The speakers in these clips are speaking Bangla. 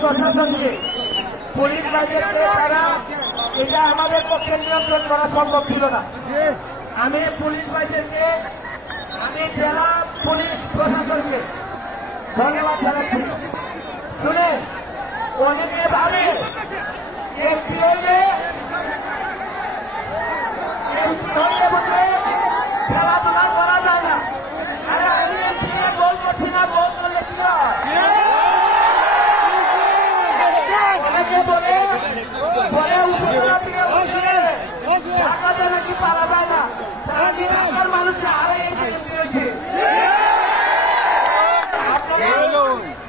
প্রশাসনকে, পুলিশ বাহিনীকে তারা এটা আমাদের পক্ষে নিয়ন্ত্রণ করা সম্ভব ছিল না। আমি পুলিশ বাহিনীকে, আমি জেলা পুলিশ প্রশাসনকে ধন্যবাদ জানাচ্ছি। শুনে অনেকে ভাবে এমপি হইলে বুঝলে খেলাধুলা করা যায় না। আরে আমি এমপি গোল করছি না, গোল করলে কি হয়? অনেকে বলে উপজেলা থেকে বলছে ঢাকাতে নাকি পারা যায় না, তারা কি ঢাকার মানুষকে আরে এই এমপি হয়েছে।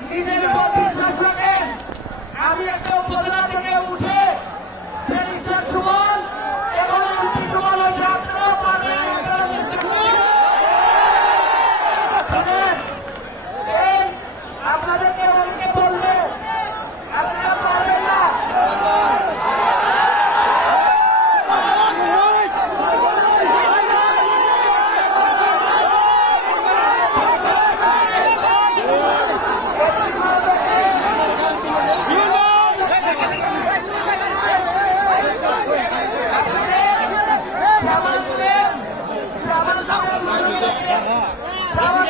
নিজের উপর বিশ্বাস রাখেন। আমি একটা উপজেলা থেকে উঠে সুমন এবং এমপি সুমন হয়েছে, আপনারাও পারবেন। আপনাদেরকে অনেকে বললে আপনারা পারবেন না। আমাদের